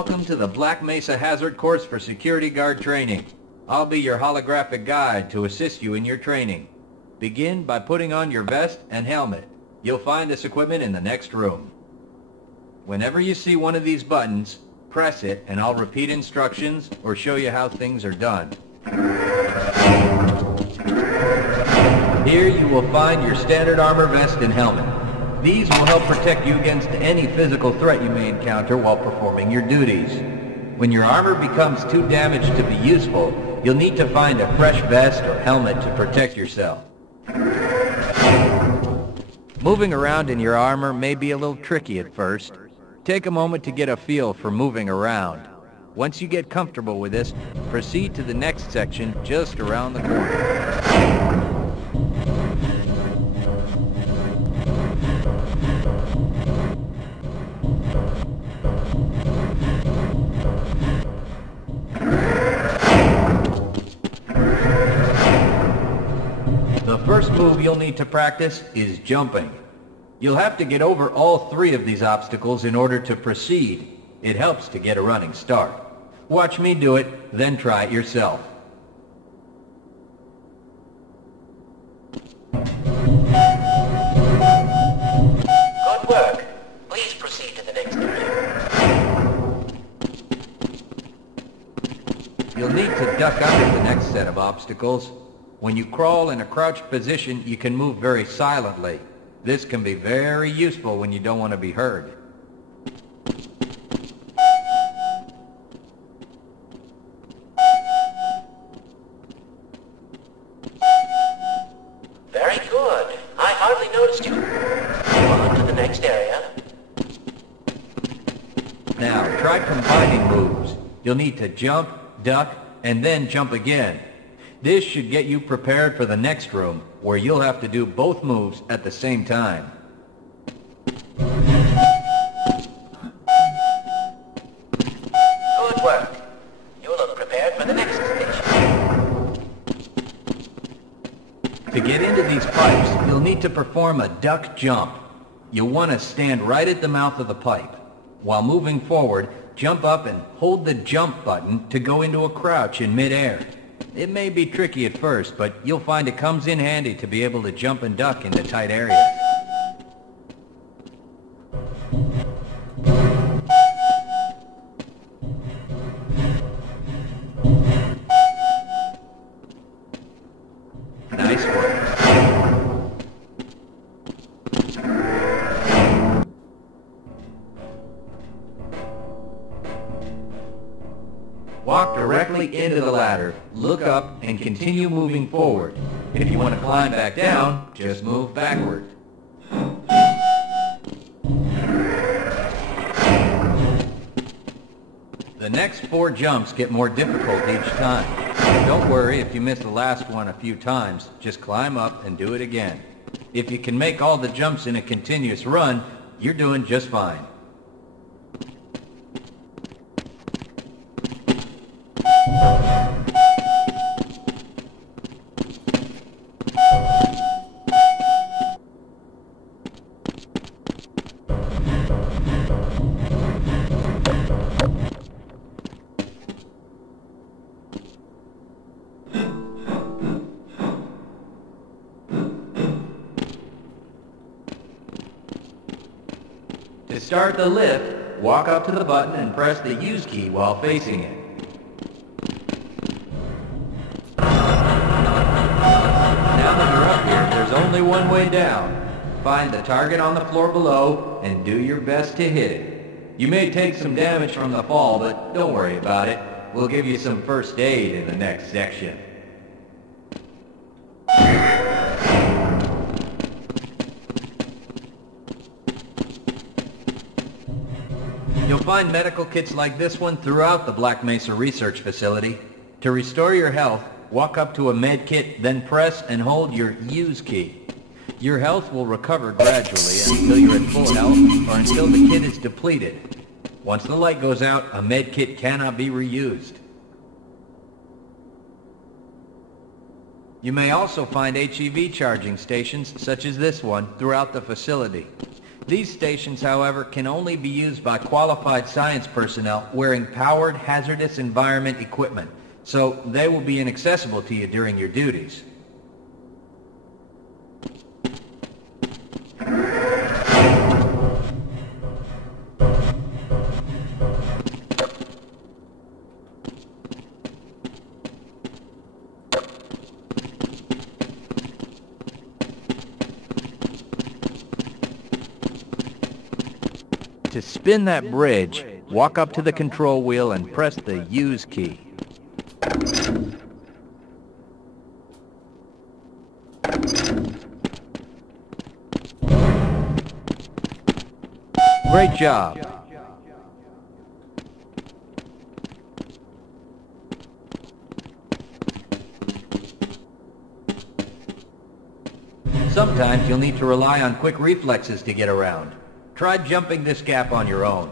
Welcome to the Black Mesa Hazard Course for Security Guard Training. I'll be your holographic guide to assist you in your training. Begin by putting on your vest and helmet. You'll find this equipment in the next room. Whenever you see one of these buttons, press it and I'll repeat instructions or show you how things are done. Here you will find your standard armor vest and helmet. These will help protect you against any physical threat you may encounter while performing your duties. When your armor becomes too damaged to be useful, you'll need to find a fresh vest or helmet to protect yourself. Moving around in your armor may be a little tricky at first. Take a moment to get a feel for moving around. Once you get comfortable with this, proceed to the next section just around the corner. The first move you'll need to practice is jumping. You'll have to get over all three of these obstacles in order to proceed. It helps to get a running start. Watch me do it, then try it yourself. Good work. Please proceed to the next area. You'll need to duck under the next set of obstacles. When you crawl in a crouched position, you can move very silently. This can be very useful when you don't want to be heard. Very good. I hardly noticed you. On to the next area. Now, try combining moves. You'll need to jump, duck, and then jump again. This should get you prepared for the next room, where you'll have to do both moves at the same time. Good work. You look prepared for the next station. To get into these pipes, you'll need to perform a duck jump. You'll want to stand right at the mouth of the pipe. While moving forward, jump up and hold the jump button to go into a crouch in midair. It may be tricky at first, but you'll find it comes in handy to be able to jump and duck into tight areas. Nice work. Walk directly into the ladder, look up, and continue moving forward. If you want to climb back down, just move backward. The next 4 jumps get more difficult each time. Don't worry if you miss the last one a few times, just climb up and do it again. If you can make all the jumps in a continuous run, you're doing just fine. To start the lift, walk up to the button and press the use key while facing it. Now that you're up here, there's only one way down. Find the target on the floor below and do your best to hit it. You may take some damage from the fall, but don't worry about it. We'll give you some first aid in the next section. You'll find medical kits like this one throughout the Black Mesa Research Facility. To restore your health, walk up to a med kit, then press and hold your use key. Your health will recover gradually until you're at full health or until the kit is depleted. Once the light goes out, a med kit cannot be reused. You may also find HEV charging stations, such as this one, throughout the facility. These stations, however, can only be used by qualified science personnel wearing powered hazardous environment equipment, so they will be inaccessible to you during your duties. To spin that bridge, walk up to the control wheel and press the Use key. Great job. Sometimes you'll need to rely on quick reflexes to get around. Try jumping this gap on your own.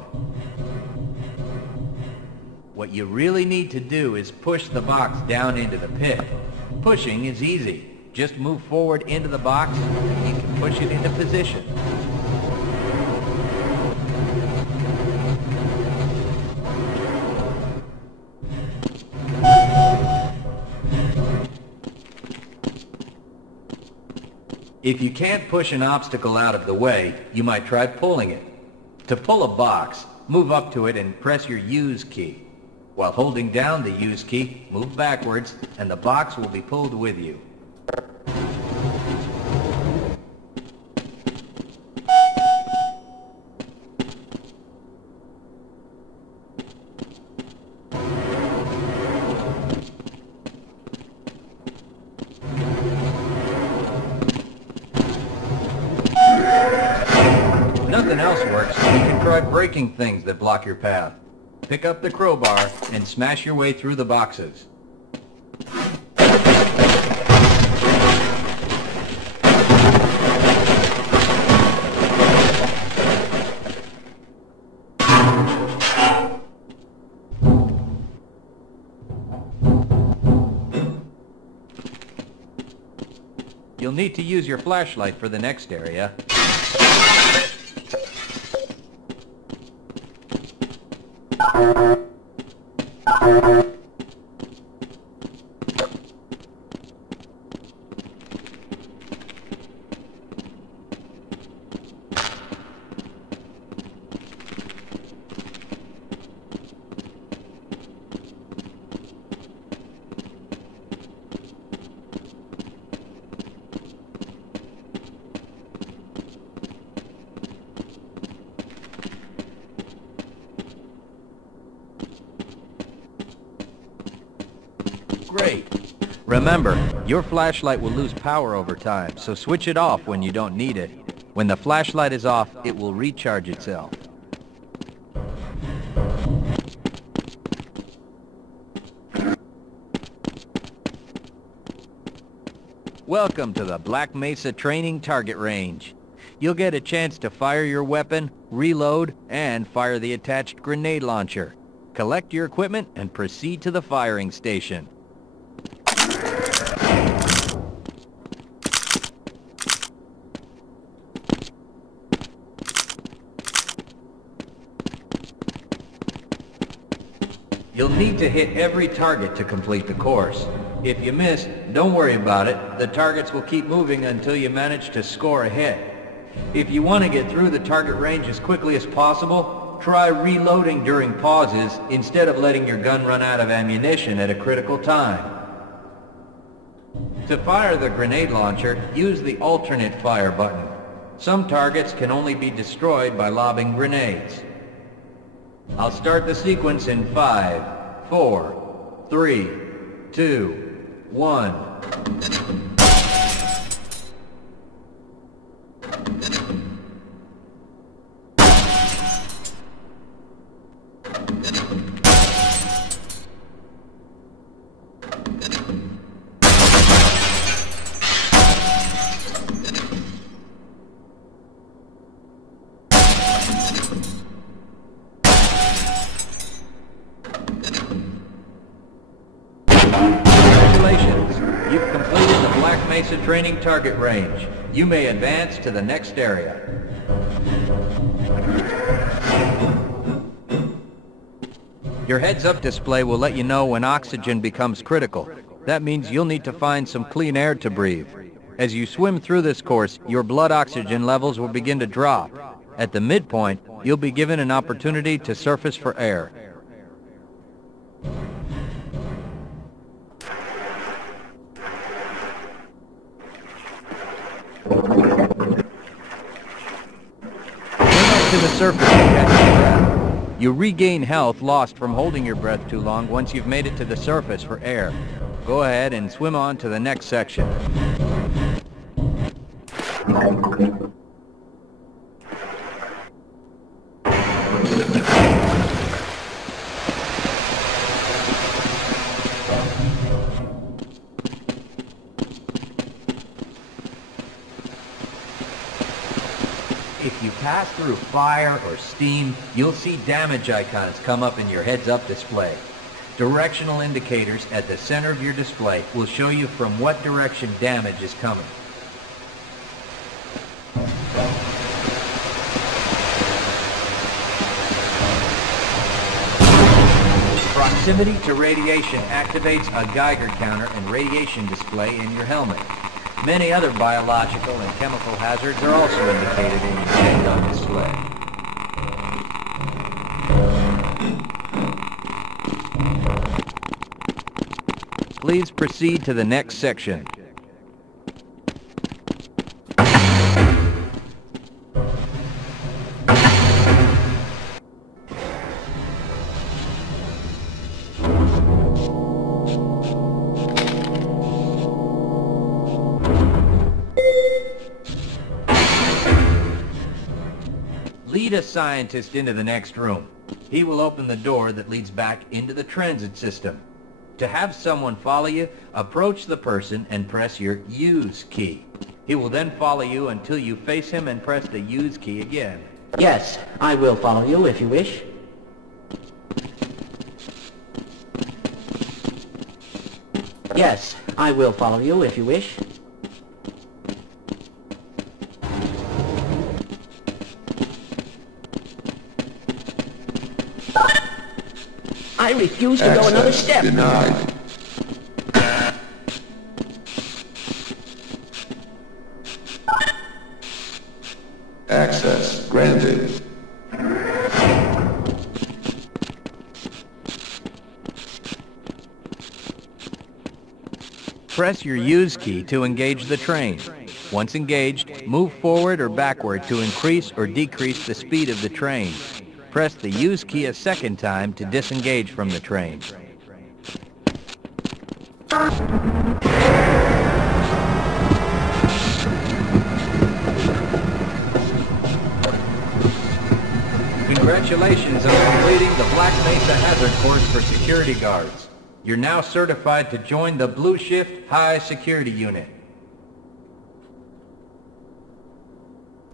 What you really need to do is push the box down into the pit. Pushing is easy. Just move forward into the box and you can push it into position. If you can't push an obstacle out of the way, you might try pulling it. To pull a box, move up to it and press your Use key. While holding down the Use key, move backwards and the box will be pulled with you. Nothing else works, you can try breaking things that block your path. Pick up the crowbar and smash your way through the boxes. You'll need to use your flashlight for the next area. Great. Remember, your flashlight will lose power over time, so switch it off when you don't need it. When the flashlight is off, it will recharge itself. Welcome to the Black Mesa Training Target Range. You'll get a chance to fire your weapon, reload, and fire the attached grenade launcher. Collect your equipment and proceed to the firing station. You'll need to hit every target to complete the course. If you miss, don't worry about it. The targets will keep moving until you manage to score a hit. If you want to get through the target range as quickly as possible, try reloading during pauses instead of letting your gun run out of ammunition at a critical time. To fire the grenade launcher, use the alternate fire button. Some targets can only be destroyed by lobbing grenades. I'll start the sequence in 5, 4, 3, 2, 1. You've completed the Black Mesa Training Target Range. You may advance to the next area. Your heads-up display will let you know when oxygen becomes critical. That means you'll need to find some clean air to breathe. As you swim through this course, your blood oxygen levels will begin to drop. At the midpoint, you'll be given an opportunity to surface for air. To the surface to catch your breath. You regain health lost from holding your breath too long once you've made it to the surface for air. Go ahead and swim on to the next section. If you pass through fire or steam, you'll see damage icons come up in your heads-up display. Directional indicators at the center of your display will show you from what direction damage is coming. Proximity to radiation activates a Geiger counter and radiation display in your helmet. Many other biological and chemical hazards are also indicated in your heads-up display. Please proceed to the next section. Lead a scientist into the next room. He will open the door that leads back into the transit system. To have someone follow you, approach the person and press your Use key. He will then follow you until you face him and press the Use key again. Yes, I will follow you if you wish. Yes, I will follow you if you wish. I refuse to go another step. Denied. Access granted. Press your Use key to engage the train. Once engaged, move forward or backward to increase or decrease the speed of the train. Press the Use key a second time to disengage from the train. Congratulations on completing the Black Mesa Hazard Course for security guards. You're now certified to join the Blue Shift High Security Unit.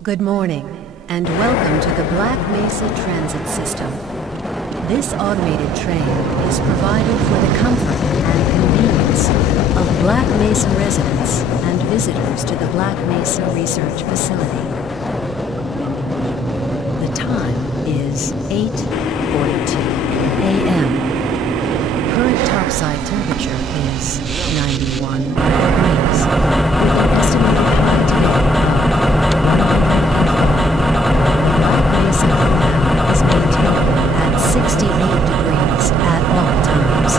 Good morning, and welcome to the Black Mesa Transit System. This automated train is provided for the comfort and convenience of Black Mesa residents and visitors to the Black Mesa Research Facility. The time is 8:42 a.m. Current topside temperature is 91 degrees, with an estimated high today. Black Mesa now is maintained at 68 degrees at all times.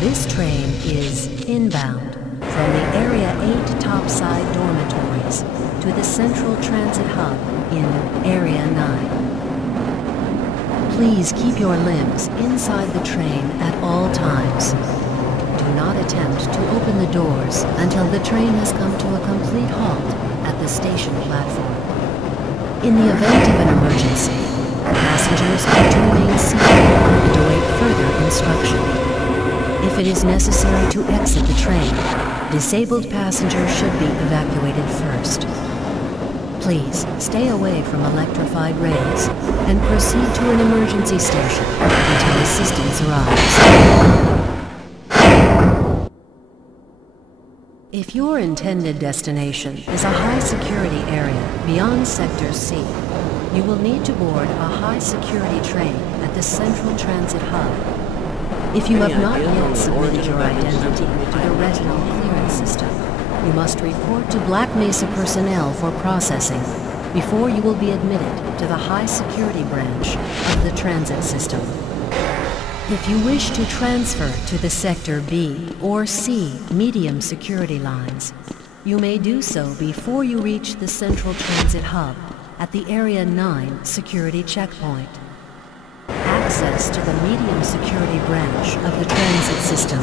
This train is inbound from the Area 8 topside dormitories to the Central Transit Hub in Area 9. Please keep your limbs inside the train at all times. Do not attempt to open the doors until the train has come to a complete halt at the station platform. In the event of an emergency, passengers are to remain seated and await further instruction. If it is necessary to exit the train, disabled passengers should be evacuated first. Please stay away from electrified rails and proceed to an emergency station until assistance arrives. If your intended destination is a high-security area beyond Sector C, You will need to board a high-security train at the Central Transit Hub. If you have not yet submitted your identity to the retinal clearance system, you must report to Black Mesa personnel for processing before you will be admitted to the high-security branch of the transit system. If you wish to transfer to the Sector B or C medium security lines, you may do so before you reach the Central Transit Hub at the Area 9 security checkpoint. Access to the medium security branch of the transit system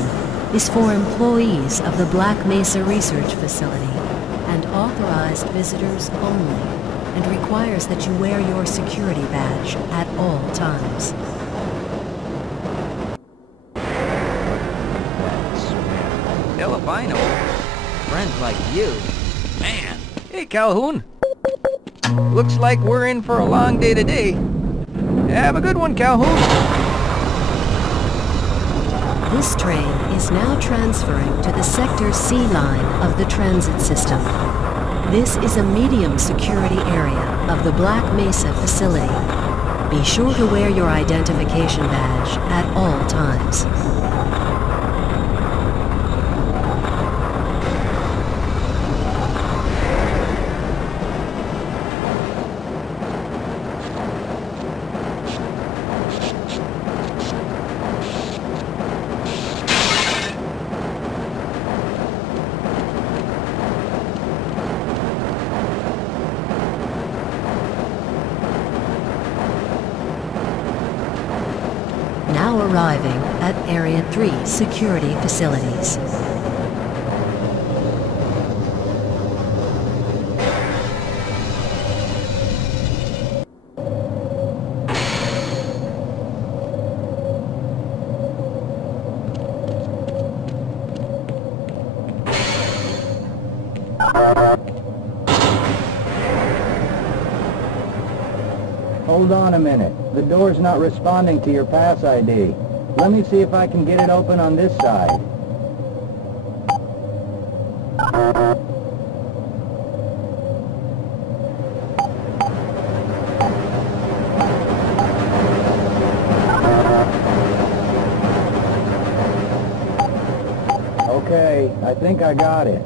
is for employees of the Black Mesa Research Facility and authorized visitors only, and requires that you wear your security badge at all times. Hell if I know. Friends like you. Man. Hey, Calhoun. Looks like we're in for a long day today. Have a good one, Calhoun. This train is now transferring to the Sector C line of the transit system. This is a medium security area of the Black Mesa facility. Be sure to wear your identification badge at all times. Now arriving at Area 3 security facilities. Hold on a minute. The door's not responding to your pass ID. Let me see if I can get it open on this side. Okay, I think I got it.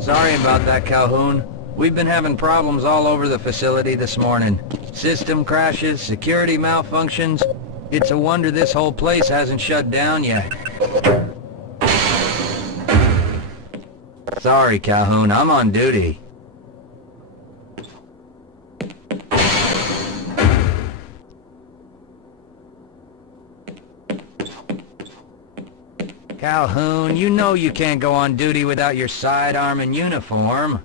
Sorry about that, Calhoun. We've been having problems all over the facility this morning. System crashes, security malfunctions. It's a wonder this whole place hasn't shut down yet. Sorry, Calhoun. I'm on duty. Calhoun, you know you can't go on duty without your sidearm and uniform.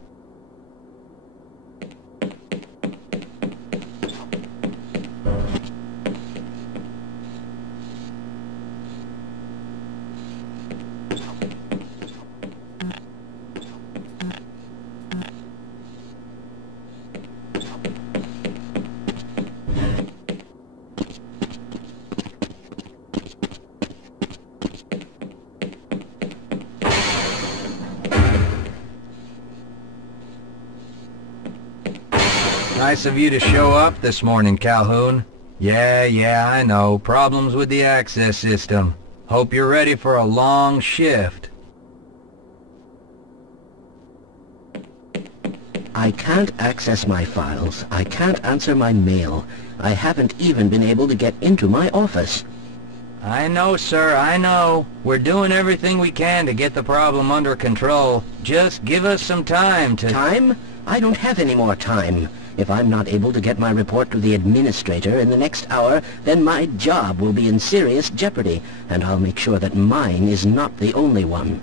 Nice of you to show up this morning, Calhoun. Yeah, I know. Problems with the access system. Hope you're ready for a long shift. I can't access my files. I can't answer my mail. I haven't even been able to get into my office. I know, sir, I know. We're doing everything we can to get the problem under control. Just give us some time to... Time? I don't have any more time. If I'm not able to get my report to the administrator in the next hour, then my job will be in serious jeopardy, and I'll make sure that mine is not the only one.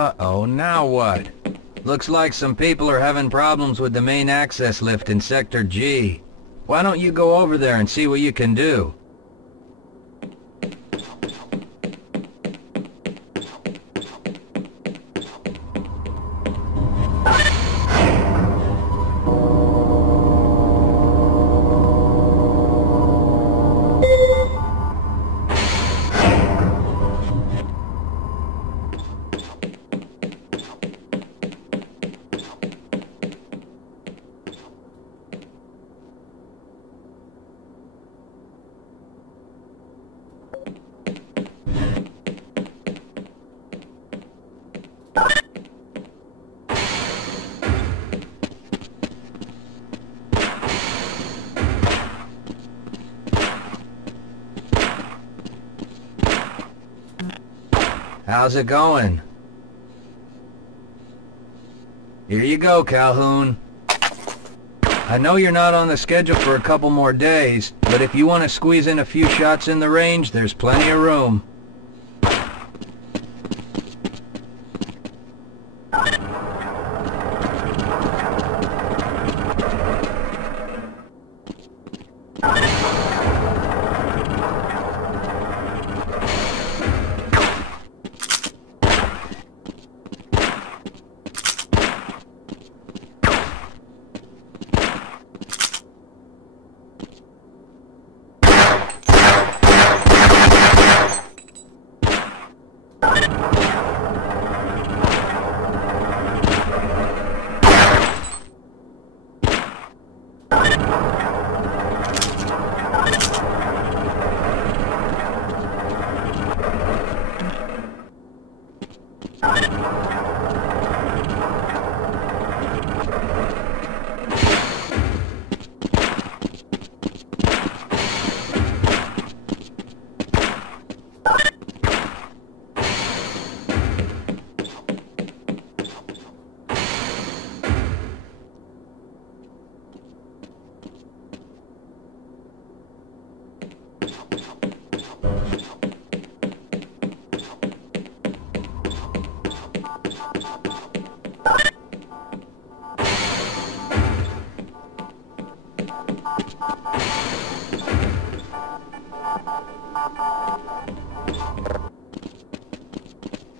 Uh-oh, now what? Looks like some people are having problems with the main access lift in Sector G. Why don't you go over there and see what you can do? How's it going? Here you go, Calhoun. I know you're not on the schedule for a couple more days, but if you want to squeeze in a few shots in the range, there's plenty of room.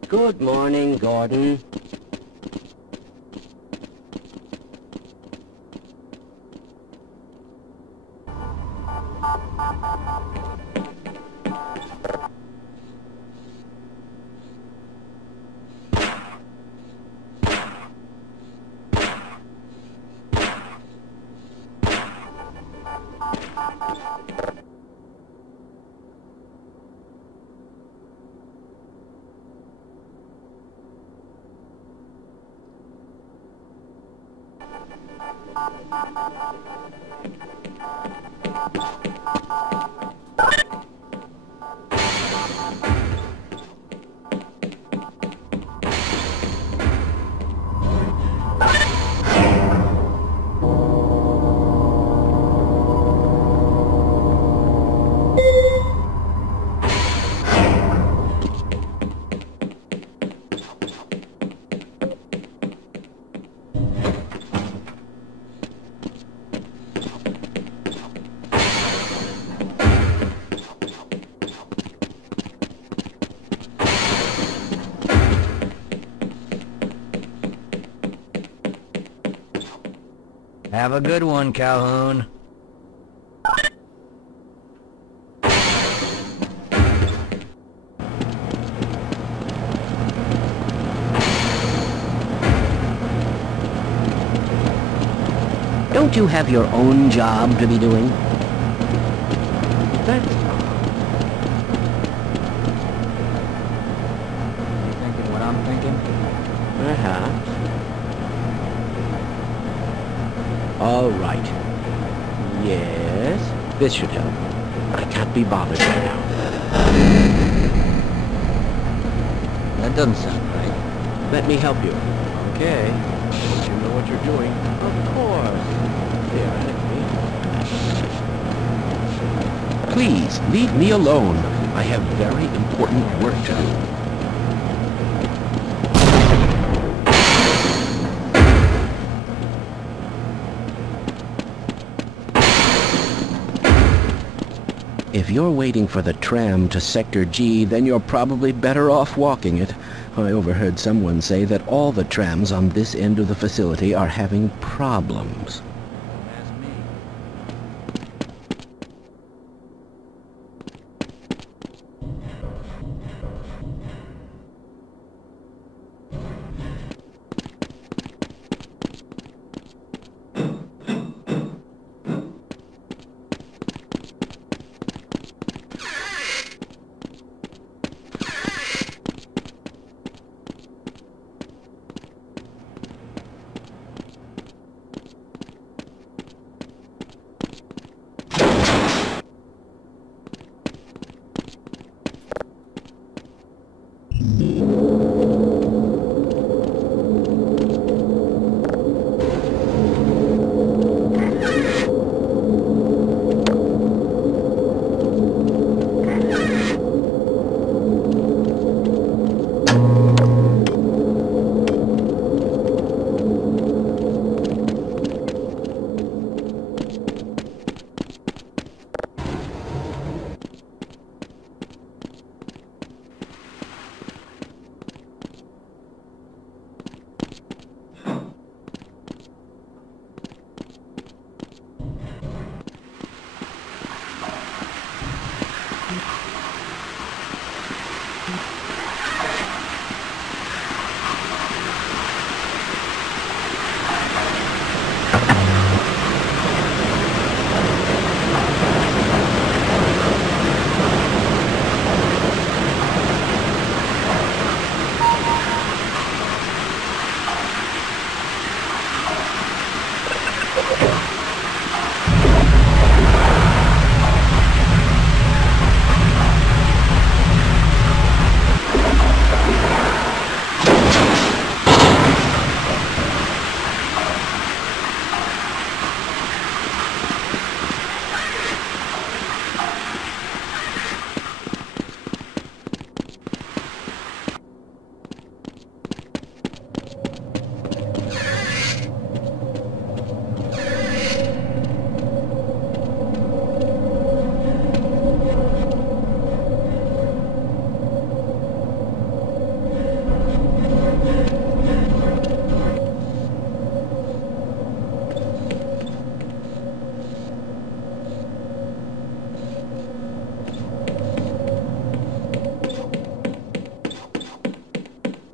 Good morning, Gordon. Have a good one, Calhoun. Don't you have your own job to be doing? That's You thinking what I'm thinking? perhaps. All right. Yes, this should help. I can't be bothered right now. That doesn't sound right. Let me help you. Okay. Don't you know what you're doing? Of course. Theoretically. Please, leave me alone. I have very important work to do. If you're waiting for the tram to Sector G, then you're probably better off walking it. I overheard someone say that all the trams on this end of the facility are having problems.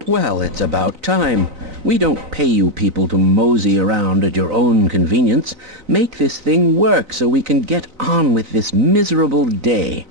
Well, it's about time. We don't pay you people to mosey around at your own convenience. Make this thing work so we can get on with this miserable day.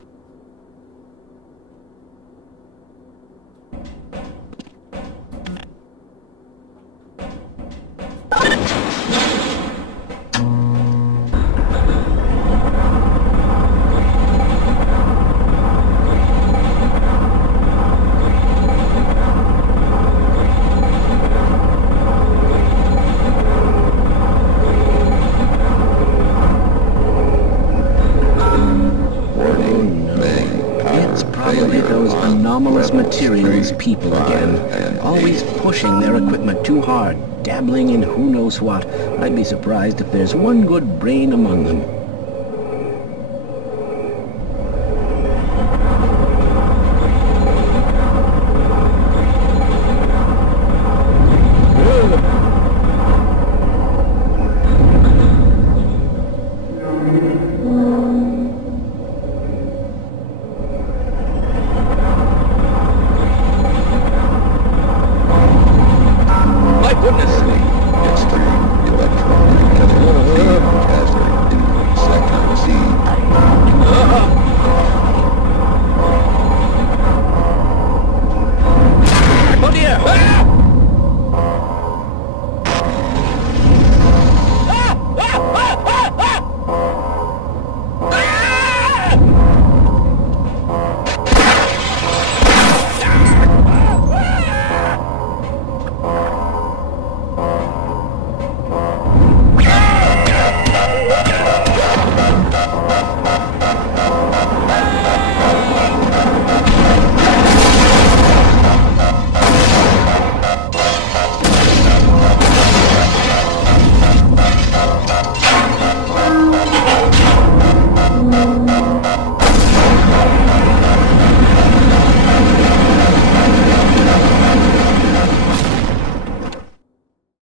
Materials people again, always pushing their equipment too hard, dabbling in who knows what. I'd be surprised if there's one good brain among them.